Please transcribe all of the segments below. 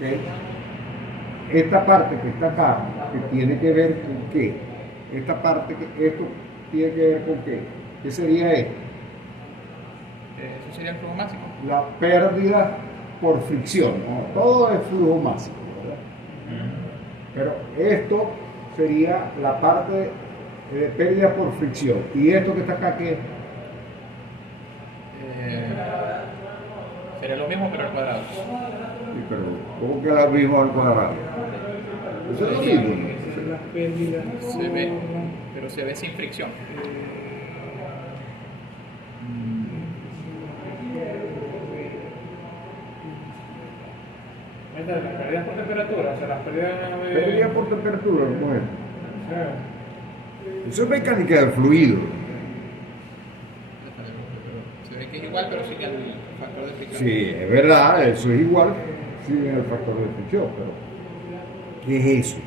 ¿Okay? Esta parte que está acá, que tiene que ver con qué. Esta parte, esto tiene que ver con qué. ¿Qué sería esto? Eso sería el flujo máximo. La pérdida por fricción, ¿no? Todo es flujo máximo, ¿verdad? Pero esto sería la parte de pérdida por fricción. ¿Y esto que está acá qué? Sería lo mismo pero al cuadrado. Sí, pero ¿cómo queda lo mismo al cuadrado? Eso es lo mismo, ¿no? Las pérdidas. Se ve, pero se ve sin fricción. Las pérdidas por temperatura, o sea, las pérdidas de... Pérdida por temperatura, ¿cómo es? O sea, Eso es mecánica del fluido. Se ve que es igual pero sin el factor de fricción. Sí, es verdad, eso es igual sin el factor de fricción, pero ¿qué es eso?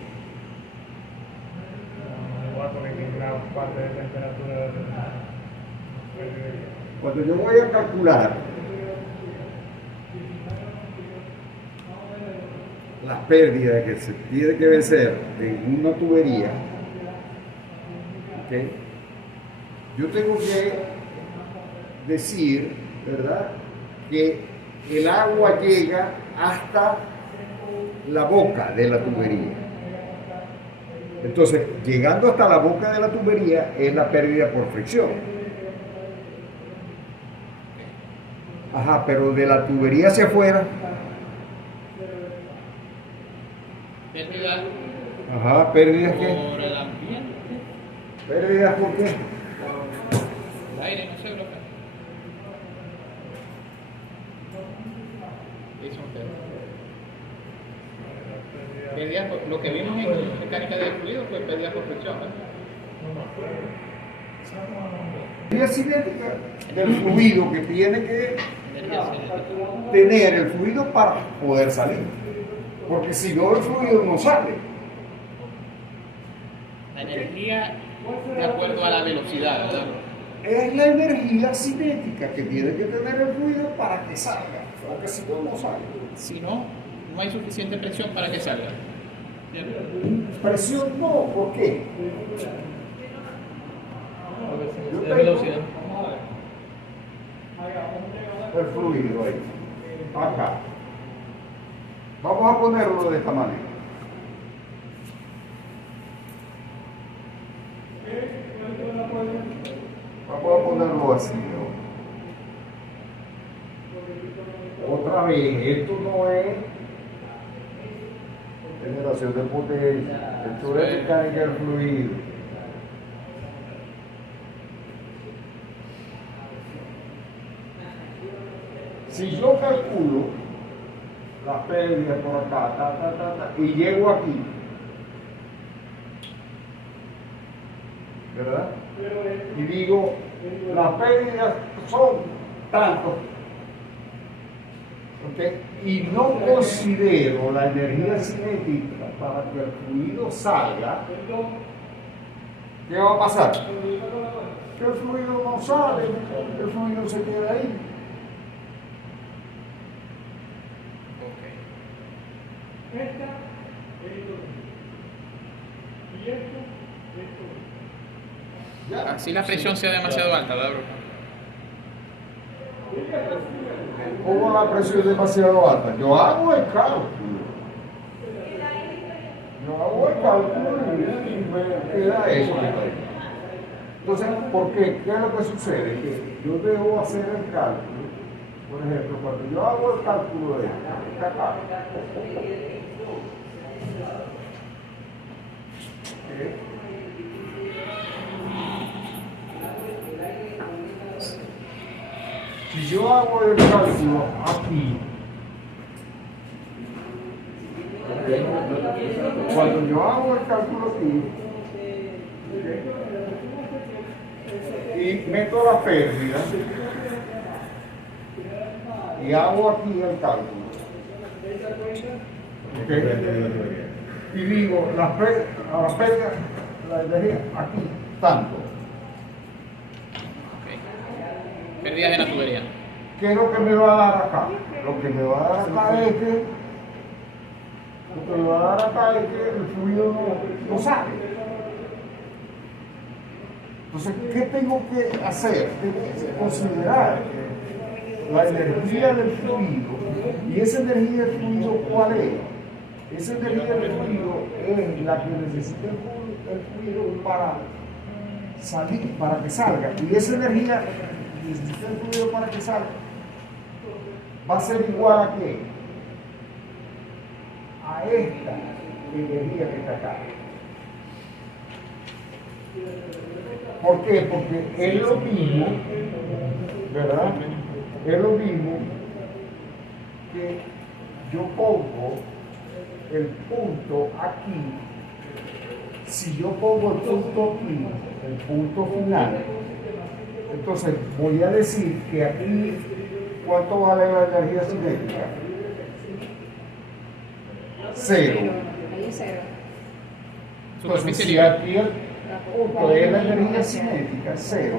no voy a poner que la parte de temperatura de Cuando yo voy a calcular las pérdidas que se tiene que vencer en una tubería, ¿ok? Yo tengo que decir, ¿verdad?, que el agua llega hasta la boca de la tubería. Entonces, llegando hasta la boca de la tubería es la pérdida por fricción. Ajá, pero de la tubería hacia afuera, Pérdida ajá, pérdidas qué? por el ambiente, Pérdidas por qué? el aire, no sé, lo que. ¿Qué son pérdidas? Pérdidas por, lo que vimos en mecánica del fluido fue pérdida por fricción, ¿no? Energía cinética del fluido que tiene que Energía cinética. tener el fluido para poder salir. Porque si no, el fluido no sale. La energía de acuerdo a la velocidad, ¿verdad? Es la energía cinética que tiene que tener el fluido para que salga. Porque si no, no sale. Si no, no hay suficiente presión para que salga. ¿Cierto? Presión no, ¿por qué? Yo de tengo velocidad. el fluido ahí, acá. Vamos a ponerlo de esta manera. Vamos a ponerlo así, ¿no? Otra vez, esto no es generación de potencia, esto es mecánica del fluido. Si yo calculo las pérdidas por acá, y llego aquí, ¿verdad? Y digo, las pérdidas son tanto, ¿ok? Y no considero la energía cinética para que el fluido salga, ¿qué va a pasar? Que el fluido no sale, el fluido se queda ahí. Esta es esto. Y esto es esto. Ya. Así la presión sea demasiado alta, ¿verdad, bro? ¿Cómo la presión es demasiado alta? Yo hago el cálculo. Yo hago el cálculo y me queda eso. Entonces, ¿por qué? ¿Qué es lo que sucede? Que yo debo hacer el cálculo. Por ejemplo, cuando yo hago el cálculo de acá, si yo hago el cálculo aquí, cuando yo hago el cálculo aquí, y meto la pérdida, y hago aquí el cálculo, y digo, la pérdida, la energía aquí, tanto. Pérdidas de la tubería. ¿Qué es lo que me va a dar acá? Lo que me va a dar acá es que que me va a dar acá es que el fluido no sale. Entonces, ¿qué tengo que hacer? Tengo que considerar la energía del fluido. ¿Y esa energía del fluido cuál es? Esa energía del fluido es la que necesita el fluido para salir, para que salga. Y esa energía que necesita el fluido para que salga va a ser igual a qué? A esta energía que está acá. ¿Por qué? Porque es lo mismo, ¿verdad? Es lo mismo que yo pongo el punto aquí. Si yo pongo el punto aquí, el punto final, entonces voy a decir que aquí, ¿cuánto vale la energía cinética? 0. Ahí es 0. Entonces, si aquí el punto es la energía cinética, 0,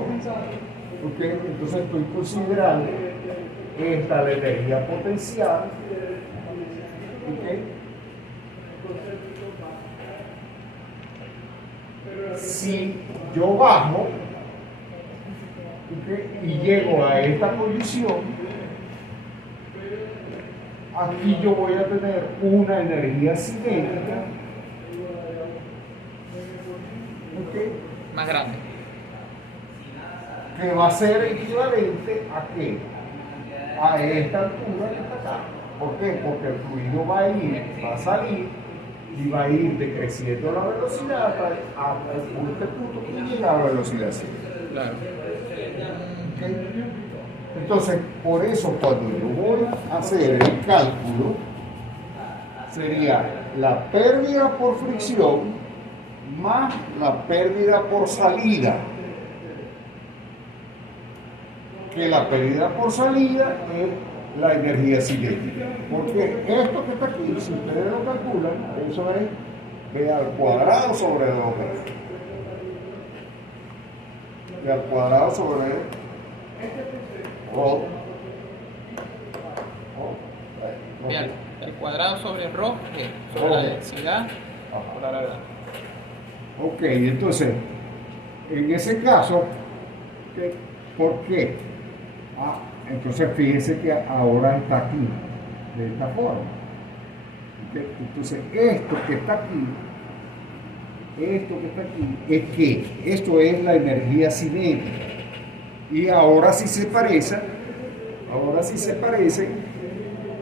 ¿okay? Entonces estoy considerando esta la energía potencial, ¿okay? Si yo bajo, ¿okay? Y llego a esta condición, aquí yo voy a tener una energía cinética, ¿okay? Más grande. Que va a ser equivalente a qué? A esta altura que está acá. ¿Por qué? Porque el fluido va a salir y va a ir decreciendo la velocidad hasta el punto que llega a la velocidad cero. Claro. ¿Okay? Entonces, por eso cuando yo voy a hacer el cálculo, sería la pérdida por fricción más la pérdida por salida. Que la pérdida por salida es la energía cinética. Porque esto que está aquí, si ustedes lo calculan, eso es B al cuadrado sobre 2B. B al cuadrado sobre Rho. Bien, el cuadrado sobre ρ, ¿qué? Sobre la densidad por la larga. Ok, entonces, en ese caso, ¿por qué? Entonces fíjense que ahora está aquí, de esta forma. ¿Okay? Entonces, esto que está aquí, es que esto es la energía cinética. Y ahora sí se parece,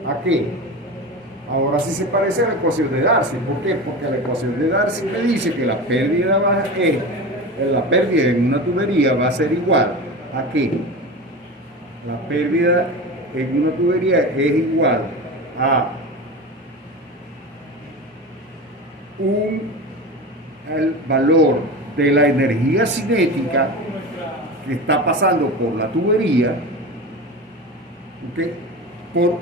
¿a qué? Ahora sí se parece a la ecuación de Darcy. ¿Por qué? Porque la ecuación de Darcy me dice que la pérdida en una tubería va a ser igual a qué? La pérdida en una tubería es igual a el valor de la energía cinética que está pasando por la tubería, ¿okay? Por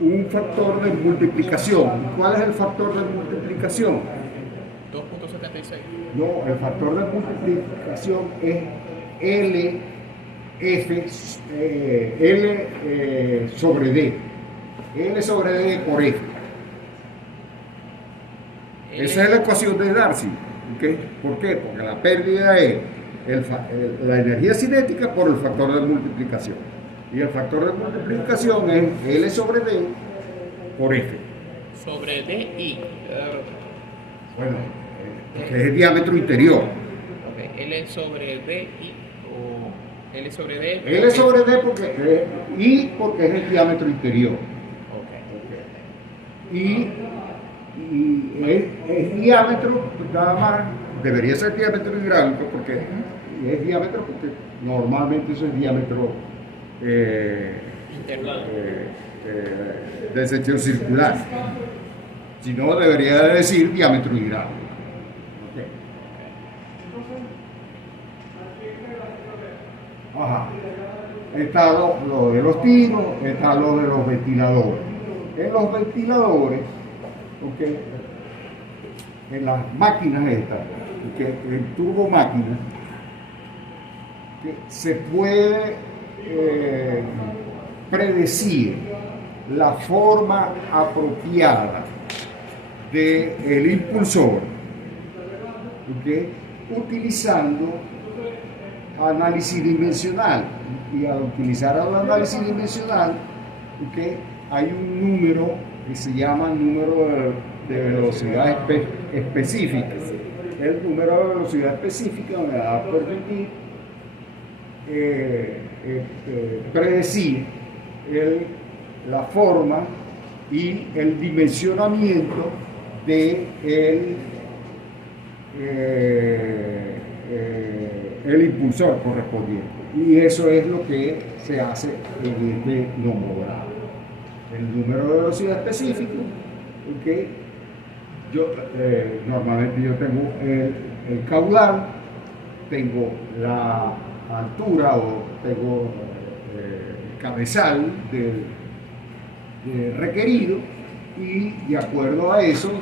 un factor de multiplicación. ¿Cuál es el factor de multiplicación? 2.76. No, el factor de multiplicación es L sobre D. L sobre D por F. Esa es la ecuación de Darcy. ¿Okay? ¿Por qué? Porque la pérdida es la energía cinética por el factor de multiplicación. Y el factor de multiplicación es L sobre D por F. Sobre DI. Bueno, es el diámetro interior. Ok, L sobre DI o L sobre D. L sobre D porque porque es el diámetro interior. Ok. Y es diámetro, nada más, debería ser diámetro hidráulico porque es diámetro porque normalmente eso es diámetro de sección circular. Si no, debería decir diámetro hidráulico. Okay. Ajá. Está lo de los tiros, está lo de los ventiladores. En los ventiladores, okay, en las máquinas estas, okay, en turbomáquinas, se puede predecir la forma apropiada del impulsor, ¿ok? Utilizando análisis dimensional. Y al utilizar el análisis dimensional, ¿ok? Hay un número que se llama número de velocidad específica. El número de velocidad específica me va a permitir predecir la forma y el dimensionamiento de el impulsor correspondiente. Y eso es lo que se hace en este nomograma. El número de velocidad específico, ¿okay? Normalmente yo tengo el caudal, tengo la altura o tengo el cabezal requerido, y de acuerdo a eso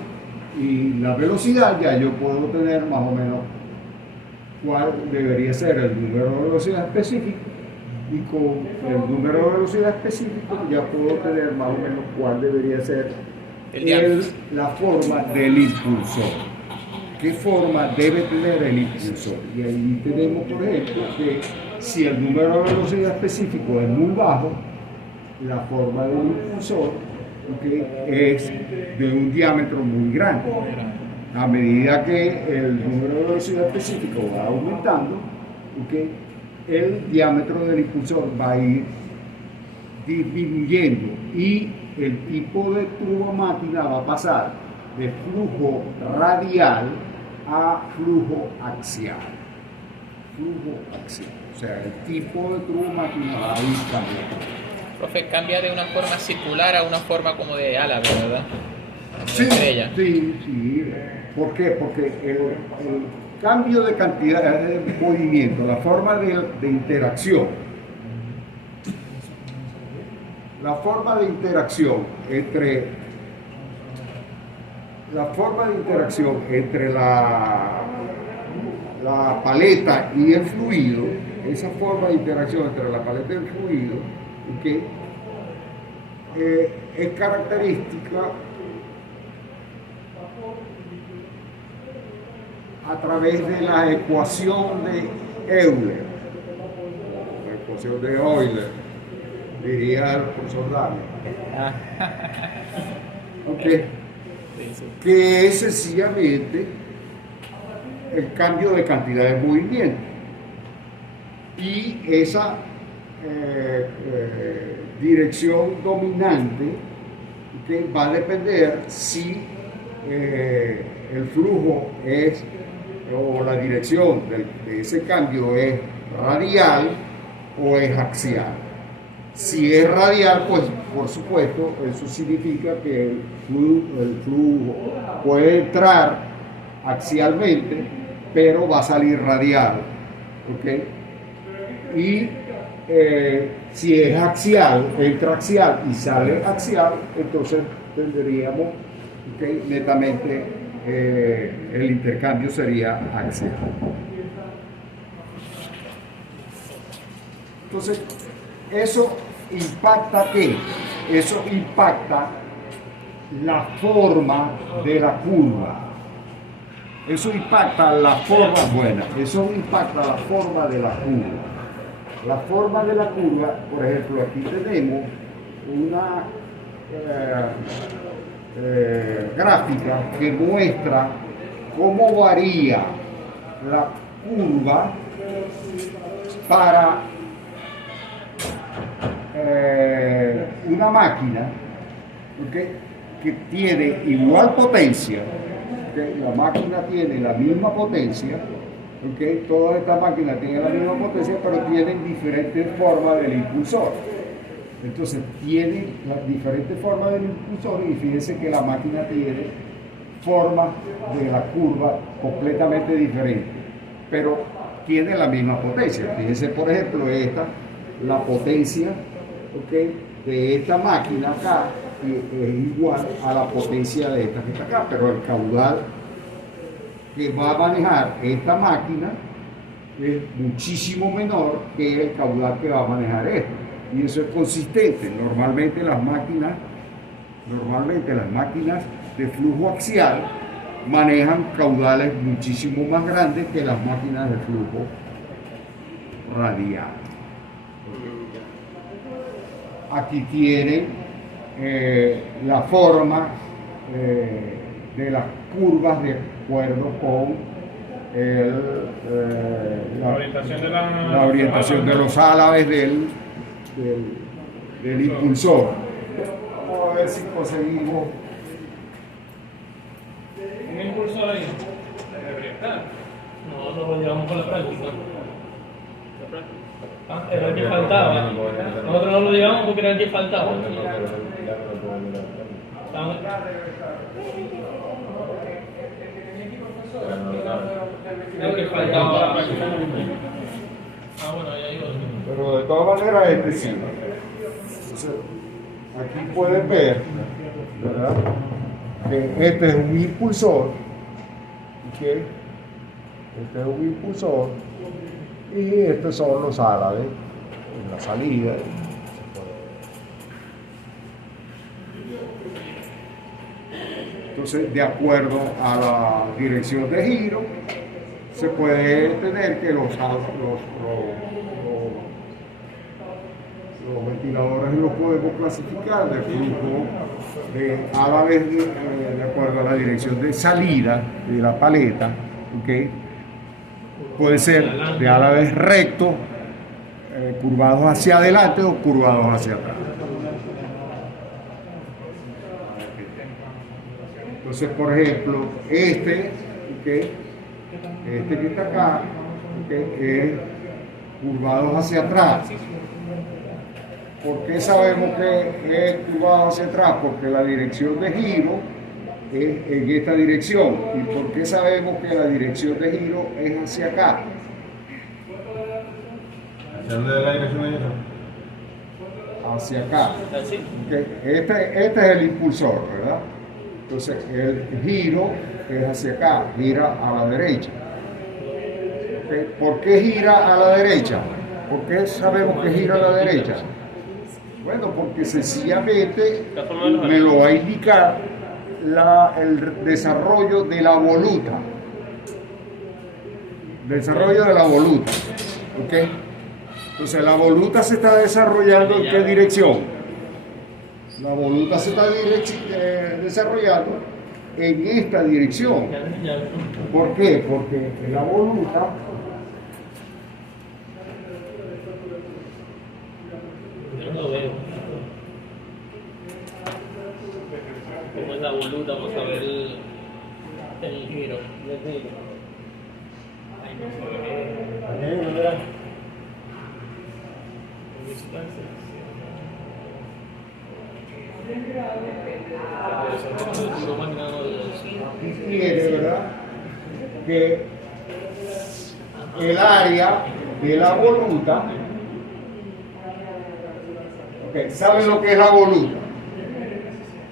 y la velocidad ya yo puedo tener más o menos cuál debería ser el número de velocidad específico, y con el número de velocidad específico ya puedo tener más o menos cuál debería ser la forma del impulsor. ¿Qué forma debe tener el impulsor? Y ahí tenemos, por ejemplo, que si el número de velocidad específico es muy bajo, la forma del impulsor, ¿okay?, es de un diámetro muy grande. A medida que el número de velocidad específico va aumentando, ¿okay?, el diámetro del impulsor va a ir disminuyendo y el tipo de turbomáquina va a pasar de flujo radial a flujo axial. Flujo axial. O sea, el tipo de turbomáquina va a ir cambiando. Profe, cambia de una forma circular a una forma como de ala, ¿verdad? Sí, sí. ¿Por qué? Porque el cambio de cantidad de movimiento, la forma de interacción, entre la paleta y el fluido, esa forma de interacción entre la paleta y el fluido, que es característica a través de la ecuación de Euler, la ecuación de Euler, diría el profesor Daniel. Okay. Que es sencillamente el cambio de cantidad de movimiento, y esa dirección dominante, que va a depender si el flujo es, o la dirección de ese cambio es radial o es axial. Si es radial, pues por supuesto eso significa que el flujo puede entrar axialmente, pero va a salir radial, ¿okay? Y si es axial, entra axial y sale axial, entonces tendríamos, ¿okay?, netamente el intercambio sería axial. Entonces, eso impacta ¿qué? Eso impacta la forma de la curva. Eso impacta la forma la forma de la curva. La forma de la curva, por ejemplo, aquí tenemos una gráfica que muestra cómo varía la curva para una máquina, ¿okay?, que tiene igual potencia, ¿okay? La máquina tiene la misma potencia, ¿okay? Todas estas máquinas tienen la misma potencia, pero tienen diferentes formas del impulsor. Entonces tienen las diferentes formas del impulsor, y fíjense que la máquina tiene forma de la curva completamente diferente, pero tiene la misma potencia. Fíjense, por ejemplo, la potencia, ¿okay?, de esta máquina acá es igual a la potencia de esta que está acá, pero el caudal que va a manejar esta máquina es muchísimo menor que el caudal que va a manejar esta. Y eso es consistente. Normalmente las máquinas Normalmente las máquinas de flujo axial manejan caudales muchísimo más grandes que las máquinas de flujo radial. Aquí tienen la forma de las curvas de acuerdo con la orientación de los álabes del impulsor. Vamos a ver si conseguimos. Un impulsor ahí. Debería estar. No, no lo llevamos con la práctica. Ah, era el que faltaba. Nosotros no lo llevamos porque era el que faltaba. El que faltaba. Ah, bueno, ya iba. Pero de todas maneras este sí. Entonces, aquí pueden ver, ¿verdad?, que este es un impulsor, ¿ok? Este es un impulsor y estos son los álabes en la salida. Entonces, de acuerdo a la dirección de giro, se puede tener que los ventiladores los podemos clasificar de flujo de álabes de acuerdo a la dirección de salida de la paleta, ¿okay? Puede ser de álabes rectos, curvados hacia adelante o curvados hacia atrás. Entonces, por ejemplo, este que está acá, es curvado hacia atrás. ¿Por qué sabemos que es curvado hacia atrás? Porque la dirección de giro es en esta dirección. ¿Y por qué sabemos que la dirección de giro es hacia acá? ¿Hacia dónde es la dirección de giro? Hacia acá. ¿Así? Okay. Este es el impulsor, ¿verdad? Entonces el giro es hacia acá, gira a la derecha. Okay. ¿Por qué gira a la derecha? ¿Por qué sabemos que gira a la derecha? Bueno, porque sencillamente me lo va a indicar el desarrollo de la voluta. Desarrollo de la voluta. ¿Ok? Entonces la voluta se está desarrollando ¿en qué dirección? La voluta se está desarrollando en esta dirección. ¿Por qué? Porque la voluta Yo no lo veo. Como es la voluta, vamos a ver el giro. Ahí no se ve. Aquí, ¿no verás? y tiene, ¿verdad?, que el área de la voluta. Okay. ¿Saben lo que es la voluta?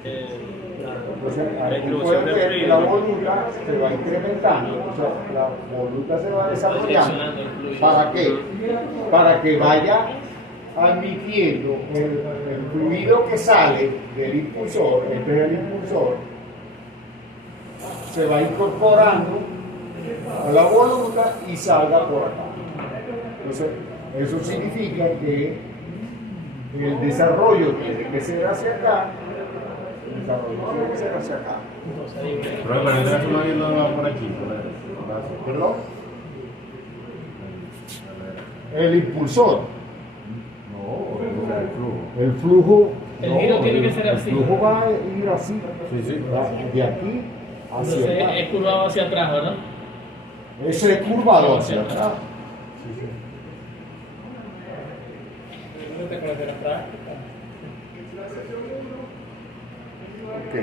Entonces, aquí pueden ver que la voluta se va incrementando, o sea, la voluta se va desarrollando. ¿Para qué? Para que vaya admitiendo el fluido que sale del impulsor, este es el impulsor, se va incorporando a la voluta y salga por acá. Entonces, eso significa que el desarrollo tiene que ser hacia acá. El desarrollo tiene que ser hacia acá. Pero la gente no viendo por aquí, ¿Perdón? El impulsor. No, el flujo. El flujo. El giro tiene que ser así. El flujo va a ir así. Sí, sí. De aquí hacia Entonces acá. es curvado hacia atrás, ¿verdad? Ese es curvado hacia atrás. Ok.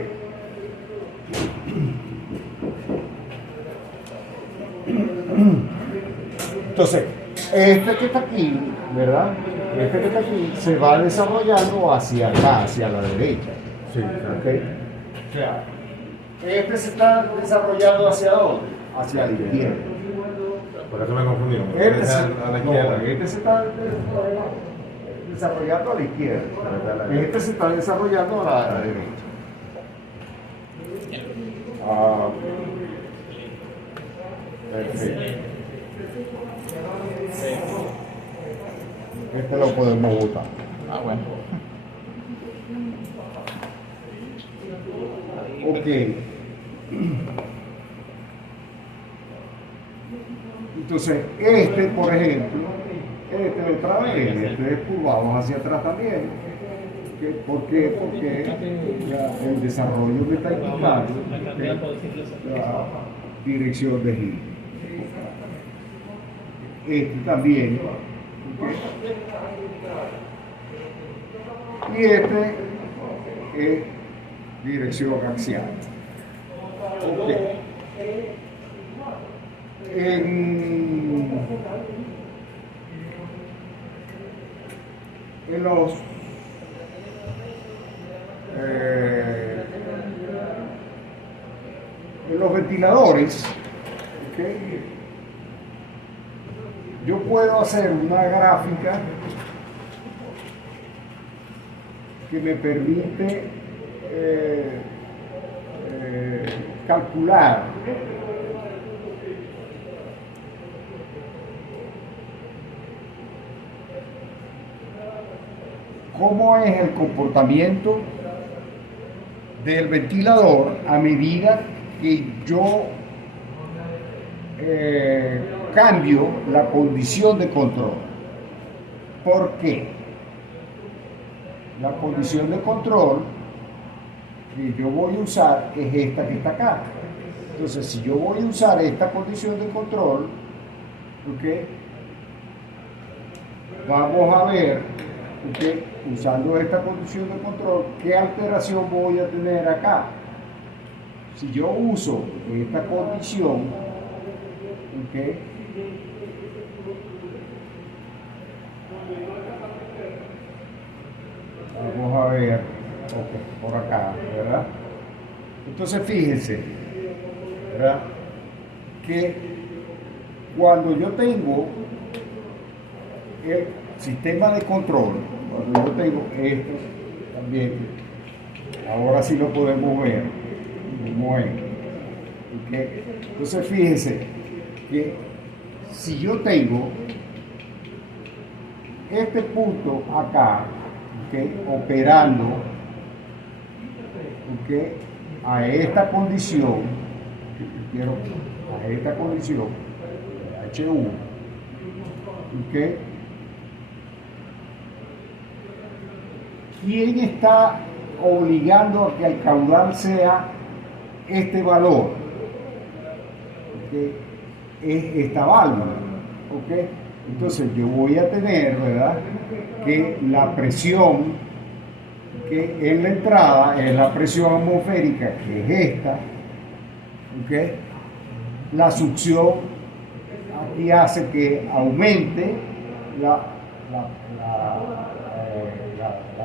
Entonces, este que está aquí, ¿verdad? Este que está aquí se va desarrollando hacia acá, hacia la derecha. Sí, ¿Ok? O sea, este se está desarrollando hacia dónde? Hacia la izquierda. por eso me confundí. Este se, A la izquierda. no, este se está desarrollando a la izquierda. Este se está desarrollando a la derecha. Ah, perfecto. Este lo podemos botar. Ah, bueno. Ok. Entonces, este, por ejemplo, este otra vez, este pues vamos hacia atrás también. ¿Por qué? Porque ya el desarrollo me está indicando la dirección de giro. Este también. Y este es dirección axial. Ok. En los ventiladores, ¿okay? Yo puedo hacer una gráfica que me permite calcular cómo es el comportamiento del ventilador a medida que yo cambio la condición de control. ¿Por qué? La condición de control que yo voy a usar es esta que está acá. Entonces, si yo voy a usar esta condición de control, ¿okay? Vamos a ver, ¿okay? Usando esta condición de control, ¿qué alteración voy a tener acá? Si yo uso esta condición, ¿okay? Vamos a ver, ok, por acá, ¿verdad? Entonces fíjense, ¿verdad? Que cuando yo tengo el sistema de control, cuando yo tengo esto también, ahora sí lo podemos ver, como es. ¿Okay? Entonces fíjense que si yo tengo este punto acá, ¿okay? Operando, ¿okay? A esta condición, quiero a esta condición, H1, ¿okay? ¿Quién está obligando a que el caudal sea este valor? ¿Okay? Es esta válvula, ¿okay? Entonces yo voy a tener, ¿verdad?, que la presión que en la entrada es la presión atmosférica, que es esta, ¿okay? La succión aquí hace que aumente la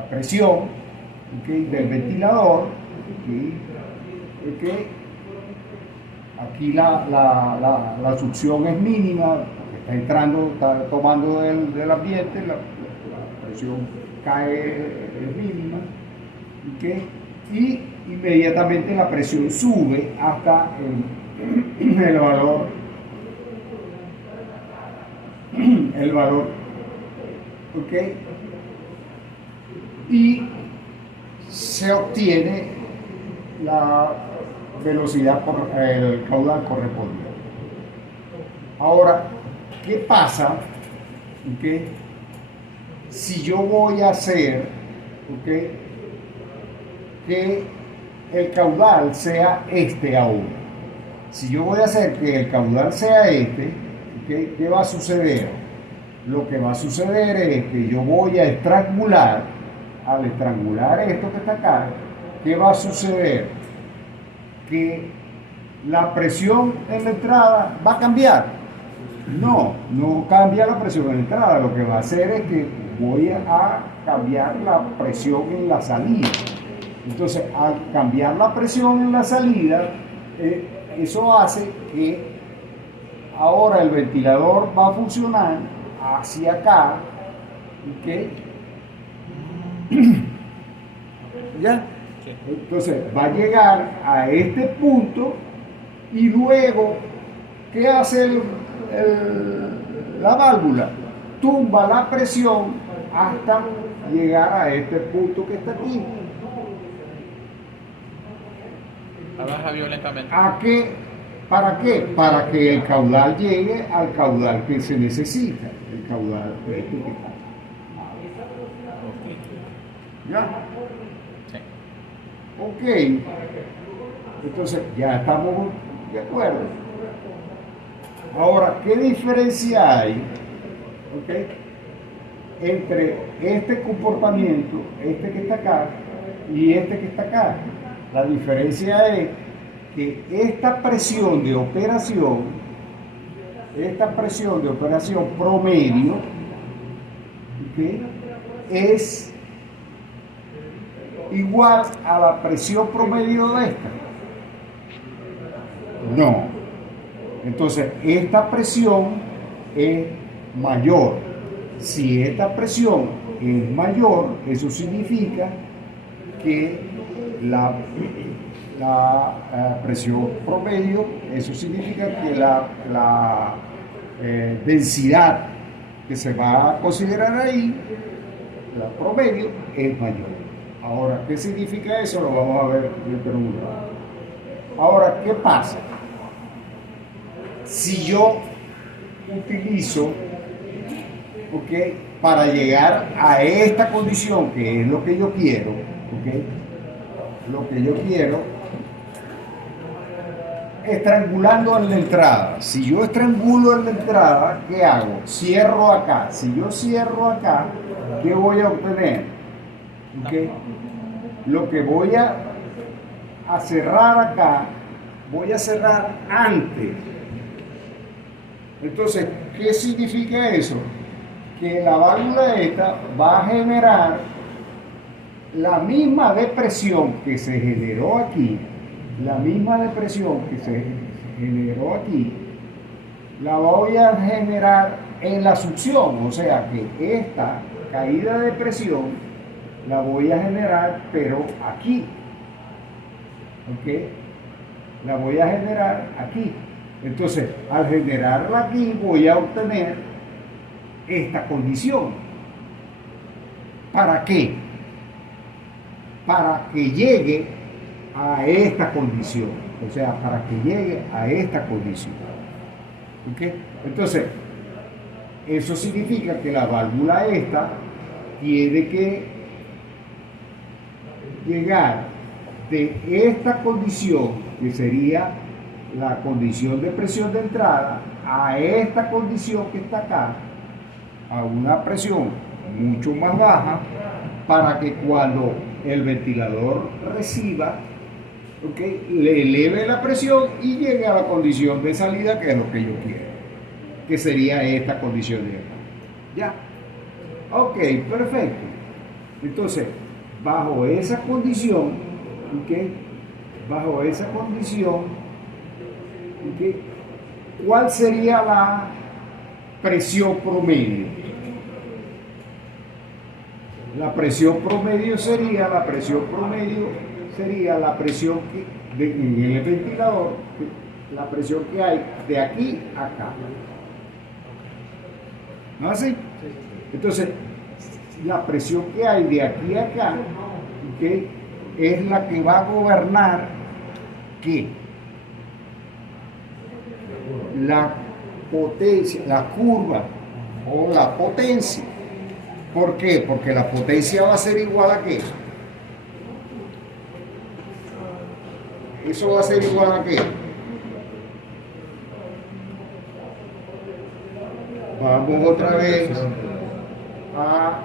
presión, ¿okay?, del ventilador, ¿okay? Aquí la succión es mínima, está entrando, está tomando del ambiente, la presión cae, es mínima, ¿okay? Y inmediatamente la presión sube hasta el valor, ¿ok? Y se obtiene la velocidad, el caudal correspondiente. Ahora, ¿qué pasa? ¿Okay? Si yo voy a hacer, ¿okay?, que el caudal sea este ahora. Si yo voy a hacer que el caudal sea este, ¿okay?, ¿qué va a suceder? Lo que va a suceder es que yo voy a estrangular, al estrangular esto que está acá, ¿qué va a suceder? Que la presión en la entrada va a cambiar. No cambia la presión en la entrada, lo que va a hacer es que voy a cambiar la presión en la salida. Entonces, al cambiar la presión en la salida, eso hace que ahora el ventilador va a funcionar hacia acá, ¿okay? ¿Ya? Sí. Entonces va a llegar a este punto y luego, ¿qué hace la válvula? Tumba la presión hasta llegar a este punto que está aquí. La baja violentamente. ¿A qué? ¿Para qué? Para que el caudal llegue al caudal que se necesita, el caudal este que está. ¿Ya? Sí. Ok. Entonces ya estamos de acuerdo. Ahora, ¿qué diferencia hay, ok, entre este comportamiento, este que está acá, y este que está acá? La diferencia es que esta presión de operación promedio, ¿ok?, es igual a la presión promedio de esta. No. Entonces, esta presión es mayor. Si esta presión es mayor, eso significa que la presión promedio, eso significa que la densidad que se va a considerar ahí, la promedio, es mayor. Ahora, ¿qué significa eso? Lo vamos a ver dentro de un rato. Ahora, ¿qué pasa? Si yo utilizo, ¿ok?, para llegar a esta condición, que es lo que yo quiero, ¿ok?, lo que yo quiero, estrangulando en la entrada. Si yo estrangulo en la entrada, ¿qué hago? Cierro acá. Si yo cierro acá, ¿qué voy a obtener? ¿Ok? Lo que voy a cerrar acá, voy a cerrar antes. Entonces, ¿qué significa eso? Que la válvula esta va a generar la misma depresión que se generó aquí, la misma depresión que se generó aquí, la voy a generar en la succión, o sea que esta caída de presión la voy a generar, pero aquí, ¿ok? La voy a generar aquí. Entonces, al generarla aquí, voy a obtener esta condición. ¿Para qué? Para que llegue a esta condición. O sea, para que llegue a esta condición. ¿Ok? Entonces, eso significa que la válvula esta tiene que llegar de esta condición, que sería la condición de presión de entrada, a esta condición que está acá, a una presión mucho más baja, para que cuando el ventilador reciba, ¿okay?, le eleve la presión y llegue a la condición de salida, que es lo que yo quiero, que sería esta condición de acá. ¿Ya? Ok, perfecto. Entonces, bajo esa condición, ¿okay?, bajo esa condición, ¿okay?, ¿cuál sería la presión promedio? La presión promedio sería la presión que en el ventilador, la presión que hay de aquí a acá. ¿No es así? Entonces, la presión que hay de aquí a acá, ¿okay?, es la que va a gobernar ¿qué? La potencia, la curva o la potencia. ¿Por qué? Porque la potencia va a ser igual a ¿qué? Eso va a ser igual a ¿qué? Vamos otra vez a